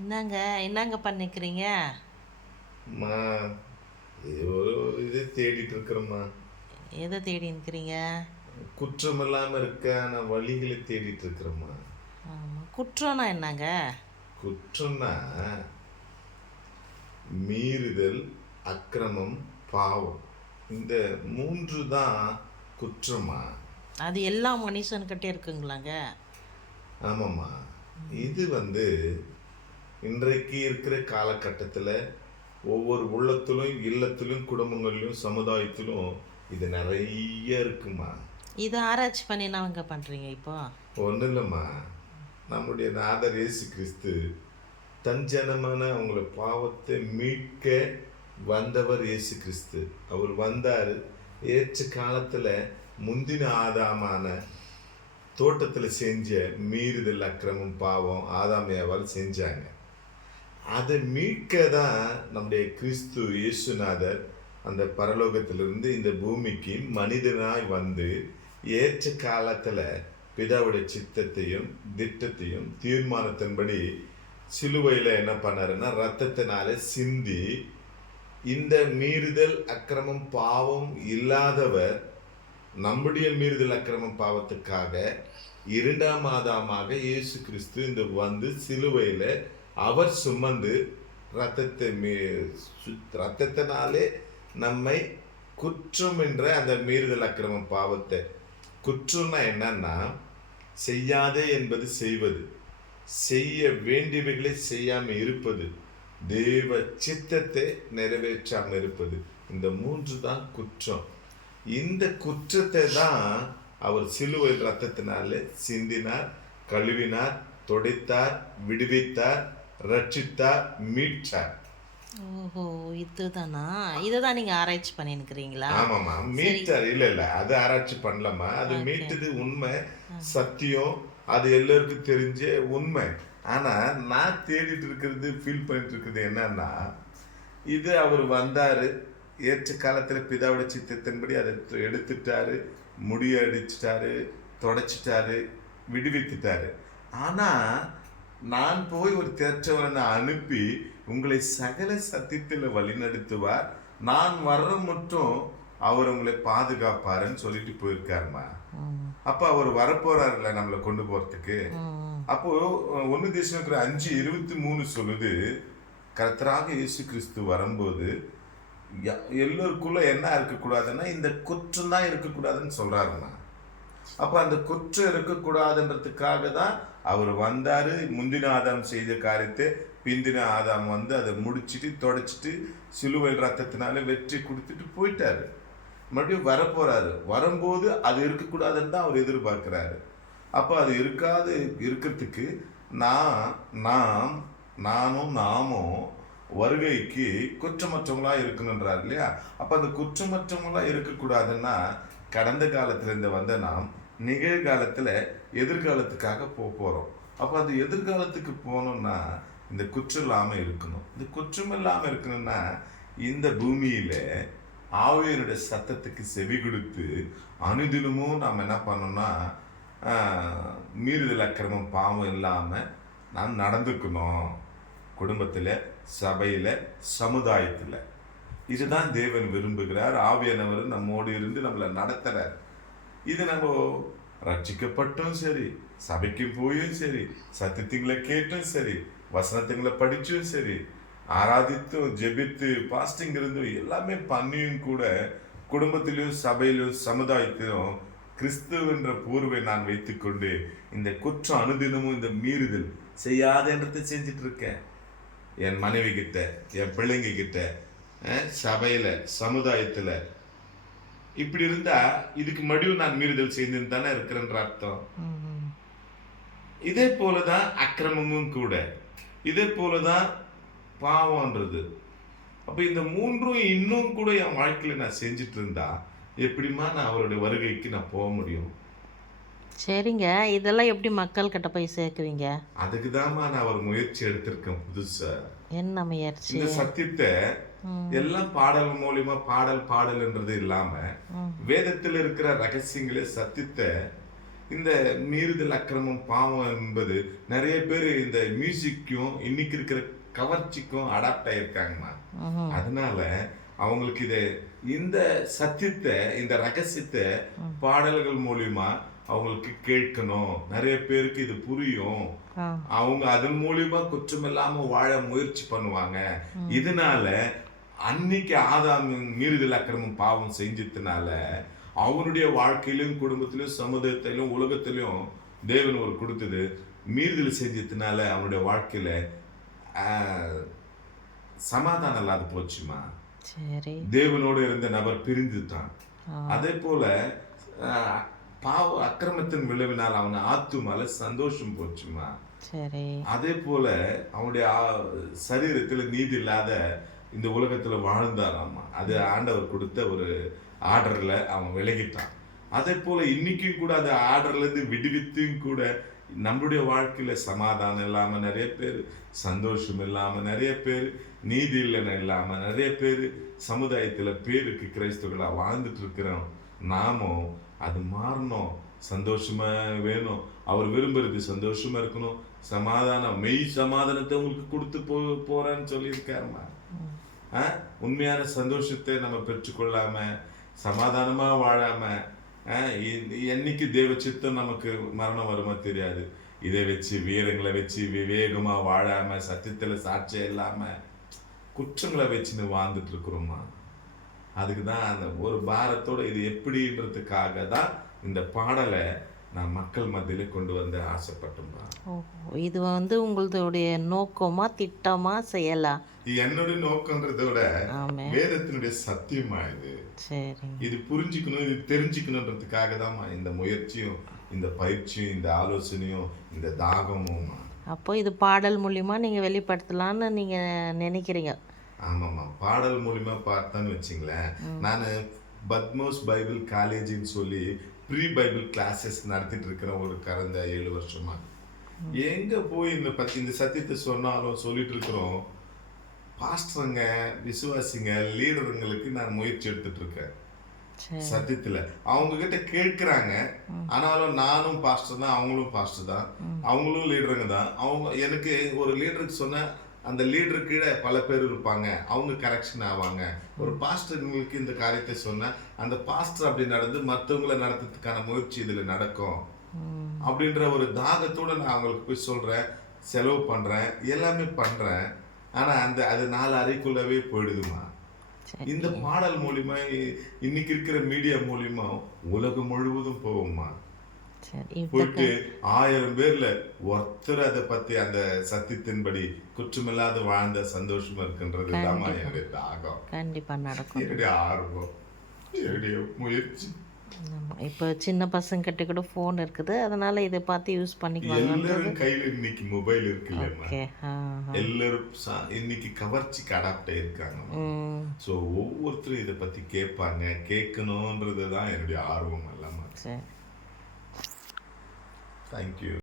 என்னங்க என்னங்க பண்ணிக்கிறீங்க? அம்மா, இது ஒரு இது தேடிட்டு இருக்கிறேம்மா. எதை தேடி நிற்கிறீங்க? குற்றம் இல்லாம இருக்கான வழிகளை தேடிட்டு இருக்கிறேம்மா. குற்றம்னா என்னங்க? குற்றம்னா மீறுதல், அக்கிரமம், பாவம். இந்த மூன்று தான் குற்றமா? அது எல்லா மனுஷன்கிட்ட இருக்குங்களாங்க? ஆமாம்மா. இது இன்றைக்கு இருக்கிற காலகட்டத்தில் ஒவ்வொரு உள்ளத்திலும், இல்லத்திலும், குடும்பங்களிலும், சமுதாயத்திலும் இது நிறைய இருக்குமா. இதை ஆராய்ச்சி பண்ணி என்னவங்க பண்ணுறீங்க இப்போ? ஒன்றும் இல்லைம்மா. நம்முடைய நாதர் இயேசு கிறிஸ்து தன் ஜனமான அவங்கள பாவத்தை மீட்க வந்தவர் இயேசு கிறிஸ்து. அவர் வந்தார். ஏற்ற காலத்தில் முந்தின ஆதாமான தோட்டத்தில் செஞ்ச மீறுதல், அக்கிரமம், பாவம் ஆதாம் ஏவாள் செஞ்சாங்க. அதை மீட்க தான் நம்முடைய கிறிஸ்து இயேசுநாதர் அந்த பரலோகத்திலிருந்து இந்த பூமிக்கு மனிதனாய் வந்து ஏற்ற காலத்தில் பிதாவுடைய சித்தத்தையும் திட்டத்தையும் தீர்மானத்தின்படி சிலுவையில் என்ன பண்ணாருன்னா ரத்தத்தினால சிந்தி இந்த மீறுதல், அக்கிரமம், பாவம் இல்லாதவர் நம்முடைய மீறுதல், அக்கிரமம், பாவத்துக்காக இரண்டாம் ஆதாமாக இயேசு கிறிஸ்து இந்த வந்து சிலுவையில் அவர் சுமந்து ரத்தத்தினாலே நம்மை குற்றம் என்ற அந்த மீறுதல், அக்கிரமம், பாவத்தை. குற்றம்னா என்னன்னா செய்யாதே என்பது செய்வது, செய்ய வேண்டியவைகளை செய்யாமல் இருப்பது, தேவ சித்தத்தை நிறைவேற்றாமல் இருப்பது. இந்த மூன்று தான் குற்றம். இந்த குற்றத்தை தான் அவர் சிலுவையில் ரத்தத்தினாலே சிந்தினார், கழுவினார், தொடைத்தார், விடுவித்தார், ரட்சித்தார், மீட்டார். ஓஹோ, இதுதானா? இதை தான் நீங்கள் ஆராய்ச்சி பண்ணிருக்கிறீங்களா? ஆமாம்மா, மீட்டார். இல்லை அது ஆராய்ச்சி பண்ணலாமா. அது மீட்டது உண்மை, சத்தியம், அது எல்லோருக்கும் தெரிஞ்ச உண்மை. ஆனால் நான் தேடிட்டு இருக்கிறது, ஃபீல் பண்ணிட்டு இருக்கிறது என்னன்னா, இது அவர் வந்தார், ஏற்ற காலத்தில் பிதாவோட சித்தத்தின்படி அதை எடுத்துட்டாரு, முடிய அடிச்சிட்டாரு, தொடச்சிட்டாரு, விடுவித்துட்டாரு. ஆனால் நான் போய் ஒரு தேற்றவரனை அனுப்பி உங்களை சகல சத்தியத்தில் வழிநடத்துவார், நான் வர்ற மட்டும் அவர் உங்களை பாதுகாப்பாருன்னு சொல்லிட்டு போயிருக்காருமா. அப்போ அவர் வரப்போறாருல்ல நம்மளை கொண்டு போறதுக்கு. அப்போ 1 Thessalonians 5:23 சொல்லுது, கர்த்தராக இயேசு கிறிஸ்து வரும்போது எல்லோருக்குள்ள என்ன இருக்கக்கூடாதுன்னா இந்த குற்றம் தான் இருக்கக்கூடாதுன்னு சொல்றாருண்ணா. அப்போ அந்த குற்றம் இருக்கக்கூடாதுன்றதுக்காக தான் அவர் வந்தார். முந்தின ஆதாம் செய்த காரியத்தை பிந்தின ஆதாம் வந்து அதை முடிச்சுட்டு தொடச்சிட்டு சிலுவையில் ரத்தத்தினால வெற்றி கொடுத்துட்டு போயிட்டாரு. மறுபடியும் வரப்போறாரு. வரும்போது அது இருக்கக்கூடாதுன்னு தான் அவர் எதிர்பார்க்கிறாரு. அப்போ அது இருக்கிறதுக்கு நாமும் வருகைக்கு குற்றமற்றவங்களா இருக்கணுன்றார் இல்லையா. அப்போ அந்த குற்றமற்றவங்களா இருக்கக்கூடாதுன்னா கடந்த காலத்துல இருந்து வந்த நாம் நிகழ்காலத்தில் எதிர்காலத்துக்காக போகிறோம். அப்போ அந்த எதிர்காலத்துக்கு போகணும்னா இந்த குற்றம் இல்லாமல் இருக்கணும். இந்த குற்றம் இல்லாமல் இருக்கணும்னா இந்த பூமியில் ஆவியனுடைய சத்தத்துக்கு செவி கொடுத்து அனுதினமும் நாம் என்ன பண்ணோம்னா மீறுதல், அக்கிரமம், பாவம் இல்லாமல் நாம் நடந்துக்கணும். குடும்பத்தில், சபையில், சமுதாயத்தில். இதுதான் தேவன் விரும்புகிறார். ஆவியானவர் நம்மோடு இருந்து நம்மளை நடத்துகிறார். இது நம்ம ரட்சிக்கப்பட்டும் சரி, சபைக்கு போயும் சரி, சத்தியத்துங்களை கேட்டும் சரி, வசனத்துங்களை படிச்சும் சரி, ஆராதித்தும் ஜெபித்து பாஸ்டிங் இருந்தும் எல்லாமே பண்ணியும் கூட குடும்பத்திலும் சபையிலும் சமுதாயத்திலும் கிறிஸ்துவென்ற பூர்வை நான் வைத்துக்கொண்டு இந்த குற்றம் அனுதினமும் இந்த மீறுதல் செய்யாதன்றதை செஞ்சுட்டு இருக்கேன். என் மனைவி கிட்ட, என் பிள்ளைங்க கிட்ட, சபையில், சமுதாயத்தில். இப்படி இருந்தா இதுக்கு மறுபடியும் நான் மீறுதல் செய்து தானே இருக்கிறேன்ற அர்த்தம். இதே போலதான் அக்கிரமமும் கூட, இதே போலதான் பாவம்ன்றது. அப்ப இந்த மூன்றும் இன்னும் கூட என் வாழ்க்கையில நான் செஞ்சுட்டு இருந்தா எப்படிமா நான் அவருடைய வருகைக்கு நான் போக முடியும்? சரிங்க, இதெல்லாம் எப்படி மக்கள் கிட்ட போய் சேர்க்குவீங்க? அதுக்கு தான்மா நான் ஒரு முயற்சி எடுத்திருக்கேன் புதுசா. என்ன முயற்சி? இந்த சத்தியத்தை எல்லாம் பாடல் மூலியமா பாடல்ன்றது இல்லாம வேதத்தில் இருக்கிற ரகசியங்களை, சத்தியத்தை இந்த மீறுதல் அக்கிரமம் பாவம் என்பது நிறைய பேர் இந்த மியூசிக்கும் இன்னைக்கு இருக்கிற கவர்ச்சிக்கும் அடாப்ட் ஆயிருக்காங்கம்மா. ம். அதனால அவங்களுக்கு இந்த சத்தியத்தை, இந்த ரகசியத்தை ம். பாடல்கள் மூலியமா அவங்களுக்கு கேட்கணும். நிறைய பேருக்கு இது புரியும். ஆ. அவங்க அதன் மூலியமா குற்றமில்லாம வாழ முயற்சி பண்ணுவாங்க. ம். இதனால அன்னைக்கு ஆதாம் மீறுதல் அக்கிரமம் பாவம் செஞ்சதுனால அவனுடைய வாழ்க்கையிலும் குடும்பத்திலும் சமுதாயத்திலும் உலகத்திலும் தேவன் ஒரு கொடுத்தது மீறுதல் செஞ்சதுனால அவனுடைய வாழ்க்கையில ஆஹ், சமாதானம் இல்லாத போச்சுமா. சரி. தேவனோடு இருந்த நபர் பிரிந்துட்டான். ஆ. அதே போல ஆஹ், பாவ அக்கிரமத்தின் விளைவினால் அவன் ஆத்துமால சந்தோஷம் போச்சுமா. சரி. அதே போல அவனுடைய சரீரத்துல நீதி இல்லாத இந்த உலகத்துல வாழ்ந்தாராமா. அது ஆண்டவர் கொடுத்த ஒரு ஆர்டர்ல அவன் விலகிட்டான். அதே போல இன்னைக்கும் கூட அந்த ஆர்டர்ல இருந்து விடுவித்தும் கூட நம்மளுடைய வாழ்க்கையில சமாதானம் இல்லாம நிறைய பேர், சந்தோஷம் இல்லாம நிறைய பேர், நீதி இல்லைன்னு இல்லாம நிறைய பேர் சமுதாயத்துல பேருக்கு கிறிஸ்துவர்களா வாழ்ந்துட்டு இருக்கிறோம். நாமும் அது மாறணும். சந்தோஷமா வேணும். அவர் விரும்புறது சந்தோஷமா இருக்கணும். சமாதானம், மெய் சமாதானத்தை உங்களுக்கு கொடுத்து போறேன்னு சொல்லியிருக்காருமா. ம். உண்மையான சந்தோஷத்தை நம்ம பெற்றுக்கொள்ளாம சமாதானமா வாழாம என்னைக்கு தேவ சித்தம் நமக்கு மரணம் வருமா தெரியாது. இதை வச்சு வீரங்களை வச்சு விவேகமா வாழாம சத்தியத்துல சாட்சியம் இல்லாம குற்றங்களை வச்சுன்னு வாழ்ந்துட்டு இருக்கிறோமா. அதுக்கு தான் அந்த ஒரு பாரத்தோட இது எப்படின்றதுக்காக தான் இந்த பாடலை நான் மக்கள் மத்தியில கொண்டு வந்து ஆசைப்பட்டோம்பா. ஓ, இது உங்களுடைய நோக்கமா, திட்டமா, செயலா? என்னுடைய நோக்கன்றதை விட ஆமே. வேதத்தினுடைய சத்தியமா இது. சரி. இது புரிஞ்சுக்கணும், இது தெரிஞ்சுக்கணுன்றதுக்காக தான் இந்த முயற்சியும், இந்த பயிற்சியும், இந்த ஆலோசனையும், இந்த தாகமும். அப்போ இது பாடல் மூலியமா நீங்க வெளிப்படுத்தலாம்னு நீங்க நினைக்கிறீங்க? ஆமாம்மா, பாடல் மூலியமா பார்த்தேன்னு வச்சுங்களேன். நான் பத்மோஸ் பைபிள் காலேஜின்னு சொல்லி ப்ரீ பைபிள் கிளாஸஸ் நடத்திட்டு இருக்கிறேன் ஒரு கடந்த 7 வருஷமா. எங்க போய் இந்த சத்தியத்தை சொன்னாலும் சொல்லிட்டு இருக்கிறோம். பாஸ்டருங்க, விசுவாசிங்க, லீடருங்களுக்கு நான் முயற்சி எடுத்துட்டு இருக்கேன் சரி. சத்தியத்துல. அவங்க கிட்ட கேட்கிறாங்க. ஆனாலும் நானும் பாஸ்டர் தான், அவங்களும் பாஸ்டர் தான், அவங்களும் லீடருங்க தான். அவங்க எனக்கு ஒரு லீடருக்கு சொன்ன அந்த லீடரு கீழே பல பேர் இருப்பாங்க. அவங்க கரெக்ஷன் ஆவாங்க. ஒரு பாஸ்டர்களுக்கு இந்த காரியத்தை சொன்ன அந்த பாஸ்டர் அப்படி நடந்து மற்றவங்களை நடத்துறதுக்கான முயற்சி இதுல நடக்கும் ம். அப்படின்ற ஒரு தாகத்தோட நான் அவங்களுக்கு போய் சொல்றேன், செலவு பண்றேன், எல்லாமே பண்றேன். ஆனா அது 4 அறைக்குள்ளவே போயிடுதுமா. சரி. இந்த பாடல் மூலியமா இன்னைக்கு இருக்கிற மீடியா மூலியமா உலகம் முழுவதும் போகுமா. சரி. போயிட்டு 1000 பேர்ல ஒருத்தர் அதை பத்தி அந்த சத்தியத்தின்படி குற்றமில்லாத வாழ்ந்த சந்தோஷமா இருக்குன்றது தான் கண்டிப்பா. என்னுடைய தாகம், கண்டிப்பா நடக்கும். என்னுடைய ஆர்வம், என்னுடைய முயற்சி. ஆமா. இப்போ சின்ன பசங்க கிட்ட கூட ஃபோன் இருக்குது, அதனால இதை பார்த்து யூஸ் பண்ணிக்குவாங்கன்றது. எல்லாரும் கையில இன்னைக்கு மொபைல் இருக்குல்லம்மா. ஓகே. ஆ. எல்லாரும் இன்னைக்கு கவர்ச்சிக்கு அடாப்ட் ஆயிருக்காங்க. ம். ஸோ ஒவ்வொருத்தரும் இதை பத்தி கேட்பாங்க, கேட்கணுன்றது தான் என்னுடைய ஆர்வம் எல்லாமே. சரி. தேங்க்யூ.